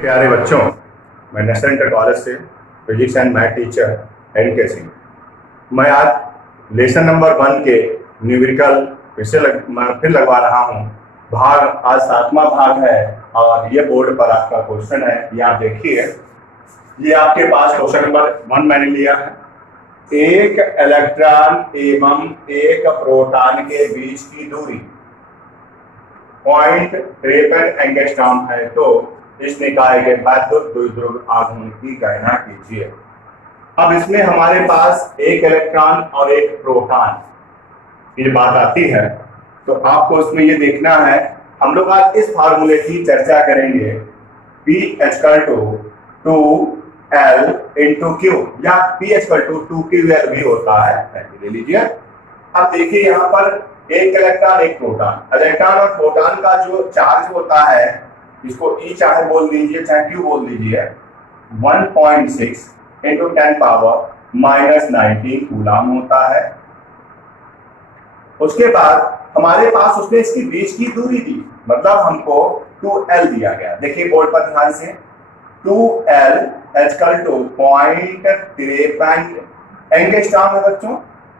प्यारे बच्चों, मैं नेशनल इंटर कॉलेज से physics and math teacher N के सिंह। मैं आज लेसन नंबर 1 के न्यूमेरिकल फिर लगवा रहा हूँ। भाग आज 7वां भाग है और ये बोर्ड पर आपका क्वेश्चन है। ये आप देखिए, ये आपके पास क्वेश्चन नंबर 1 मैंने लिया है। एक इलेक्ट्रॉन एवं एक प्रोटॉन के बीच की दूरी 0.53 एंगस्ट्रॉम है, तो इस निकाय के वैद्युत द्विध्रुव आघूर्ण की गणना कीजिए। अब इसमें हमारे पास एक इलेक्ट्रॉन और एक प्रोटॉन की बात आती है, तो आपको इसमें ये देखना है। हम लोग आज इस फार्मूले की चर्चा करेंगे, P=2L × Q या P=2QL भी होता है, ले लीजिए। अब देखिए यहाँ पर एक इलेक्ट्रॉन एक प्रोटॉन। इलेक्ट्रॉन और प्रोटॉन का जो चार्ज होता है, इसको E चाहे बोल दीजिए चाहे Q बोल दीजिए, 1.6 × 10⁻⁻19 कूलम होता है। उसके बाद हमारे पास उसने इसकी बीच की दूरी दी, मतलब हमको 2L दिया गया। देखिए बोर्ड पर ध्यान से, 2L = 0.53 एंगस्ट्रॉम है बच्चों।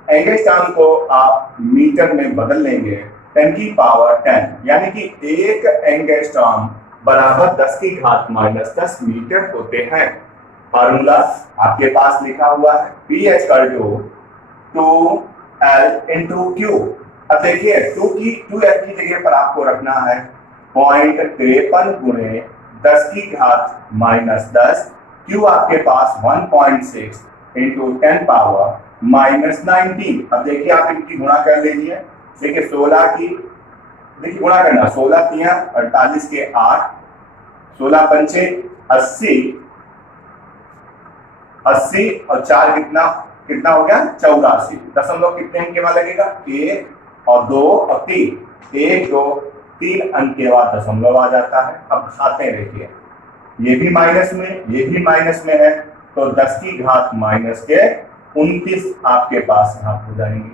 एंगस्ट्रॉम को आप मीटर में बदल लेंगे 10⁻10, यानी कि एक एंगस्ट्रॉम बराबर 10⁻−10 मीटर होते हैं। फार्मूला आपके पास लिखा हुआ है, P=2L × Q। अब देखिए 2L की जगह पर आपको रखना है 0.53 × 10⁻−10। Q आपके पास 1.6 × 10⁻−19। अब देखिए आप इनकी गुणा कर लीजिए। देखिए 16 की गुणा करना, 16 × 3 = 48 के 8, 16 × 5 = 80, 80 और 4 कितना हो गया, 84। दशमलव कितने अंक के बाद लगेगा, 1 और 2 और 3, 1 2 3 अंक के बाद दशमलव आ जाता है। अब खाते हैं, देखिए ये भी माइनस में, ये भी माइनस में है, तो 10⁻⁻29 आपके पास यहाँ हो जाएंगे।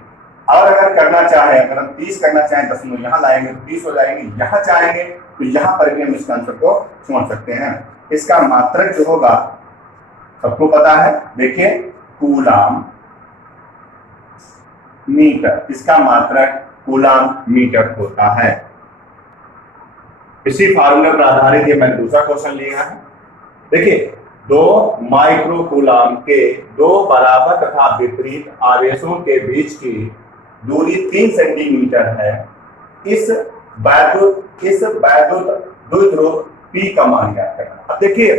और अगर करना चाहे, अगर हम 30 करना चाहें, दशमलव यहाँ लाएंगे तो 30 हो जाएंगे। यहाँ चाहेंगे तो यहाँ पर भी हम इसका आंसर को समझ सकते हैं। इसका मात्रक जो होगा सबको पता है, देखिए कूलम मीटर, इसका मात्रक कूलम मीटर होता है। इसी फार्मूले पर आधारित ये मैंने दूसरा क्वेश्चन लिया है। देखिए 2 माइक्रोकूलम के 2 बराबर तथा विपरीत आवेशों के बीच की दूरी 3 सेंटीमीटर है। इस वैद्युत द्विध्रुव P का मान ज्ञात करना। अब देखिए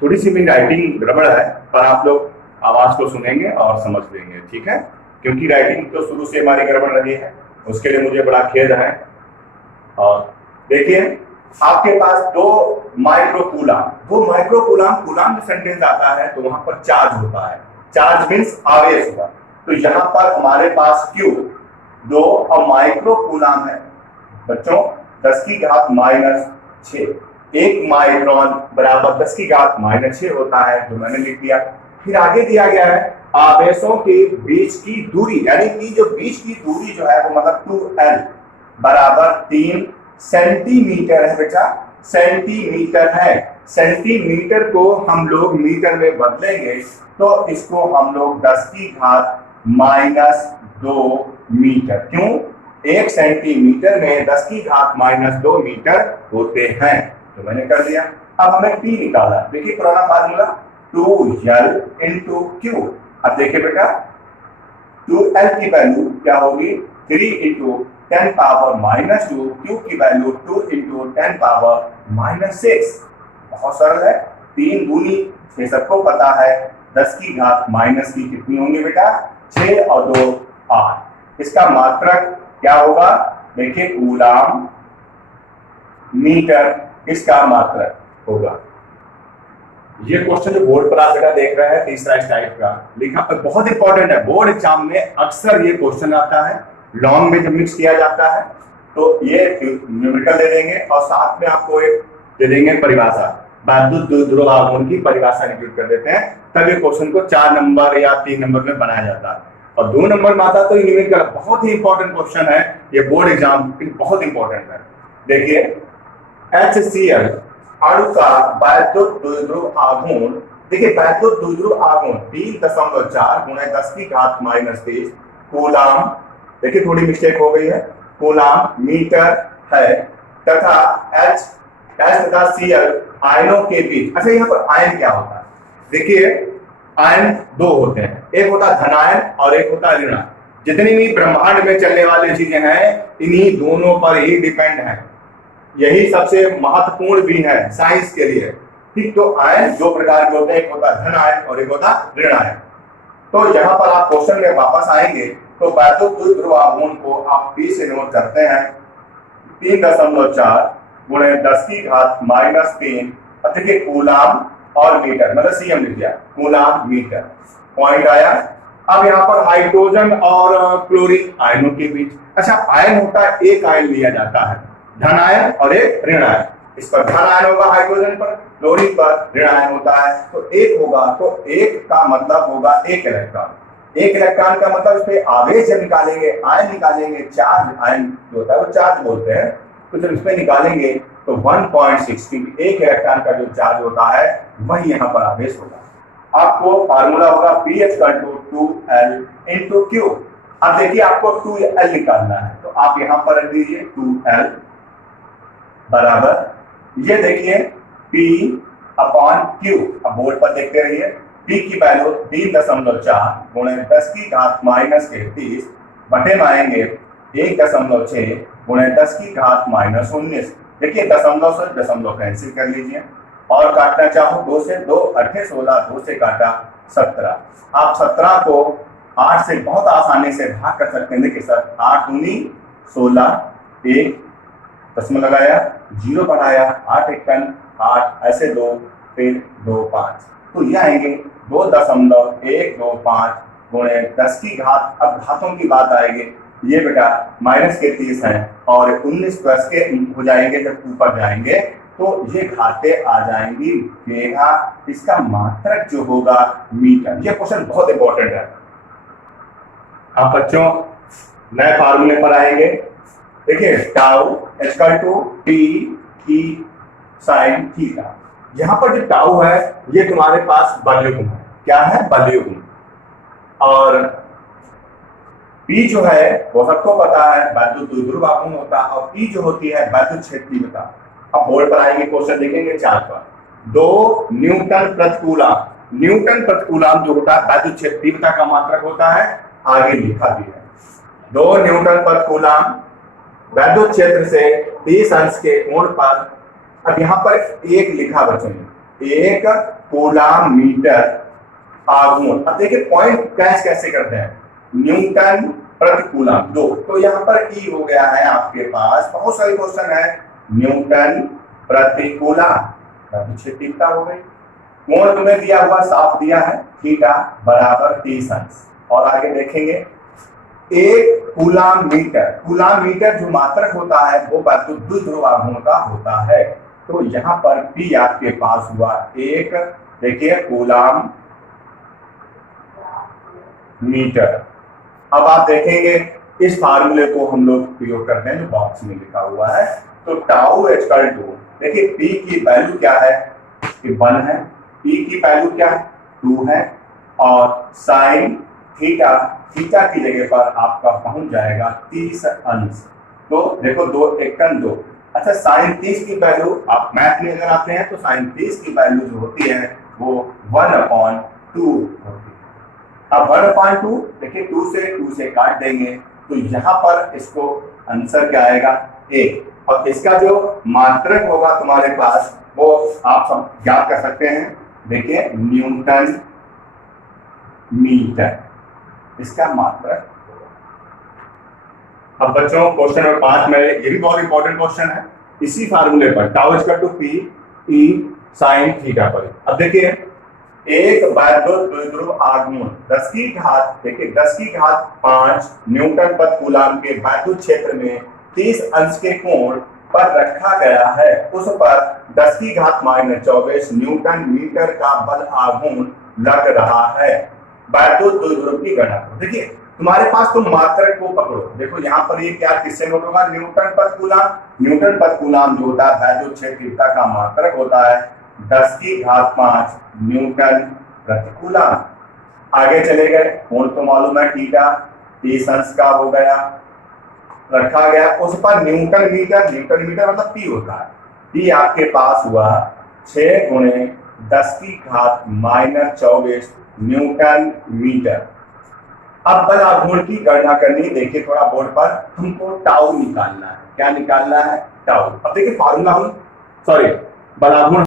थोड़ी सी मेरी राइटिंग गड़बड़ है, पर आप लोग आवाज को सुनेंगे और समझ लेंगे, ठीक है? क्योंकि राइटिंग तो शुरू से हमारी गड़बड़ रही है, उसके लिए मुझे बड़ा खेद है। और देखिए आपके पास 2 माइक्रोकूलम, कूलम में सेंटेंस आता है तो वहां पर चार्ज होता है। चार्ज मीन्स आवेश होगा। तो यहाँ पर हमारे पास Q 2 और माइक्रोकूलम है बच्चों 10⁻⁻6। 1 माइक्रोन बराबर 10⁻⁻6 होता है, जो मैंने लिख दिया। फिर आगे दिया गया है आवेशों के बीच की दूरी, यानी कि जो बीच की दूरी जो है वो मतलब 2L बराबर 3 सेंटीमीटर है बेटा, सेंटीमीटर है। सेंटीमीटर को हम लोग मीटर में बदलेंगे तो इसको हम लोग 10⁻⁻2 मीटर। क्यों? 1 सेंटीमीटर में 10⁻⁻2 मीटर होते हैं, तो मैंने कर दिया। अब हमें P निकाला। देखिए पुराना फार्मूला 2L × Q। अब देखिए बेटा 2L की वैल्यू क्या होगी, 3 × 10⁻⁻2, Q की वैल्यू 2 × 10⁻⁻6। बहुत सरल है। 3 दूनी, ये सबको पता है, 10⁻⁻ की कितनी होंगी बेटा, 6 और 2 8। इसका मात्रक क्या होगा, देखिए कूलम मीटर इसका मात्रक होगा। ये क्वेश्चन जो बोर्ड पर आप बेटा देख रहे हैं, तीसरा इस टाइप का लिखा, बहुत इंपॉर्टेंट है। बोर्ड एग्जाम में अक्सर ये क्वेश्चन आता है, लॉन्ग में जब मिक्स किया जाता है तो ये न्यूमेरिकल दे देंगे और साथ में आपको एक दे देंगे परिभाषा, वैद्युत द्विध्रुव आघूर्ण की परिभाषा इंक्लूड कर देते हैं। तब ये क्वेश्चन को 4 नंबर या 3 नंबर में बनाया जाता है। और 2 नंबर में आता तो न्यूमेरिकल, बहुत ही इंपॉर्टेंट क्वेश्चन है ये, बोर्ड एग्जाम बहुत इंपॉर्टेंट है। देखिए HCl अणु का वैद्युत द्विध्रुव आघूर्ण, देखिए वैद्युत द्विध्रुव आघूर्ण 3.4 गुणे 10 की घात -23 कूलाम, देखिए थोड़ी मिस्टेक हो गई है, कूलाम मीटर है तथा H तथा Cl आयनों के बीच। अच्छा यहाँ पर आयन क्या होता है, देखिए आयन दो होते हैं, एक होता है धनायन और एक होता है ऋणायन। जितनी भी ब्रह्मांड में चलने वाली चीजें हैं इन्हीं दोनों पर ही डिपेंड है, यही सबसे महत्वपूर्ण भी है साइंस के लिए। ठीक, तो आयन दो प्रकार के होते हैं, एक होता है धन आयन और एक होता है ऋण आयन। तो यहाँ पर आप क्वेश्चन में वापस आएंगे तो वैद्युत द्विध्रुव आघूर्ण को आप P से नोट करते हैं 3.4 गुणे 10 की घात -3, देखिए कूलाम और मीटर, मतलब सीएम लिख दिया, कूलाम मीटर पॉइंट आया। अब यहाँ पर हाइड्रोजन और क्लोरीन आयनों के बीच। अच्छा आयन होता है, एक आयन लिया जाता है, धन आयन और एक ऋण आयन। इस पर धन आयन होगा हाइड्रोजन पर, क्लोरीन पर ऋण आयन होता है। तो एक होगा, तो एक का मतलब होगा एक इलेक्ट्रॉन। एक इलेक्ट्रॉन का मतलब इस पे आवेश जब निकालेंगे, आयन निकालेंगे, चार्ज आयन जो होता है वो चार्ज बोलते हैं, तो जब इसमें निकालेंगे तो 1.6, क्योंकि एक इलेक्ट्रॉन का जो चार्ज होता है वही यहाँ पर आवेश होगा। आपको फार्मूला होगा P=2L × Q। अब देखिए आपको 2L निकालना है, तो आप यहां पर रख दीजिए 2L बराबर, ये देखिए P/Q। अब बोर्ड पर देखते रहिए, P की वैल्यू 3.4 गुणे 10 की घात -33 बटे में आएंगे 1.6 गुणे 10 की घात -19। देखिए दशमलव से दशमलव कैंसिल कर लीजिए और काटना चाहो 2 से, 2 8 16, 2 से काटा 17। आप 17 को 8 से बहुत आसानी से भाग कर सकते हैं। देखिए सर 8 दूनी 16, 1 दशमलव लगाया, 0 बढ़ाया, 8 एकन 8, ऐसे 2, फिर 2 5, तो ये आएंगे 2.125 गुणे 10 की घात। अब घातों की बात आएगी, ये बेटा -30 है और 19 प्लस के हो जाएंगे, जब ऊपर जाएंगे तो ये घातें आ जाएंगी मेगा, इसका मात्रक जो होगा मीटर। ये क्वेश्चन बहुत इंपॉर्टेंट है। आप बच्चों नए फार्मूले पर आएंगे, देखिए टाउ T sin थीटा। यहाँ पर जो टाउ है ये तुम्हारे पास बलयुग्म है, क्या है बलयुग्म, और P जो है वो सबको पता है वैद्युत द्विध्रुव आघूर्ण होता है, और P जो होती है वैद्युत क्षेत्रीयता। अब बोर्ड पर आएंगे, क्वेश्चन देखेंगे 4 पर, 2 न्यूटन प्रति कूलम। न्यूटन प्रति कूलम जो होता है वैद्युत क्षेत्रीयता का मात्रक होता है, आगे लिखा भी है 2 न्यूटन प्रति कूलम वैद्युत क्षेत्र से 30 अंश के कोण पर। अब यहाँ पर एक लिखा बच्चों ने, 1 कूलम मीटर आघूर्ण। अब देखिए पॉइंट कैसे करते हैं, न्यूटन प्रति कूलम 2, तो यहाँ पर E हो गया है आपके पास, बहुत सारे क्वेश्चन है, न्यूटन प्रति कूलम क्षेत्रीयता हो गई। कोण तुम्हें दिया हुआ साफ दिया है, थीटा बराबर 30 अंश। और आगे देखेंगे 1 कूलम मीटर जो मात्रक होता है वो वैद्युत द्विध्रुव आघूर्ण का होता है। तो यहाँ पर P आपके पास हुआ 1, देखिए कूलम मीटर। अब आप देखेंगे इस फार्मूले को हम लोग प्रयोग करते हैं जो बॉक्स में लिखा हुआ है। तो टाउ = देखिए P की वैल्यू क्या है, 1 है, P की वैल्यू क्या है 2 है, और साइन थीटा की जगह पर आपका पहुंच जाएगा 30 अंश। तो देखो 2 एकन 2। अच्छा साइन 30 की वैल्यू आप मैथ में अगर आते हैं तो साइन 30 की वैल्यू जो होती है वो 1/2 होती है। अब 1/2 देखिए 2 से काट देंगे तो यहाँ पर इसको आंसर क्या आएगा 1, और इसका जो मात्रक होगा तुम्हारे पास वो आप सब ज्ञात कर सकते हैं। देखिए न्यूटन मीटर इसका मात्रक। अब बच्चों क्वेश्चन नंबर 5 में ये भी बहुत इंपॉर्टेंट क्वेश्चन है, इसी फार्मूले पर tau P E sin theta पर। अब देखिए एक वैद्युत द्विध्रुव आघूर्ण 10 की घात, देखिए 10 की घात 5 न्यूटन प्रति कूलम के वैद्युत क्षेत्र में 30 अंश के कोण पर रखा गया है, उस पर 10 की घात -24 न्यूटन मीटर का बल आघूर्ण लग रहा है, वैद्युत द्विध्रुव की गणना करो। देखिए तुम्हारे पास तुम मात्रक को पकड़ो, देखो यहाँ पर ये क्या किससे नोट होगा, न्यूटन पर कूलाम। न्यूटन पर कूलाम जो होता है, जो क्षेत्रीयता का मात्रक होता है 10⁵ न्यूटन प्रति कूलाम। आगे चले गए, कोण तो मालूम है थीटा, टी संस का हो गया, रखा गया उस पर न्यूटन मीटर, न्यूटन मीटर मतलब पी होता है, पी आपके पास हुआ 6 × 10⁻24 न्यूटन मीटर। अब बल आघूर्ण की गणना करनी, देखिए थोड़ा बोर्ड पर, हमको टाउ निकालना है। क्या निकालना है? टाउ। अब देखिए फार्मूला हम, सॉरी, बल आघूर्ण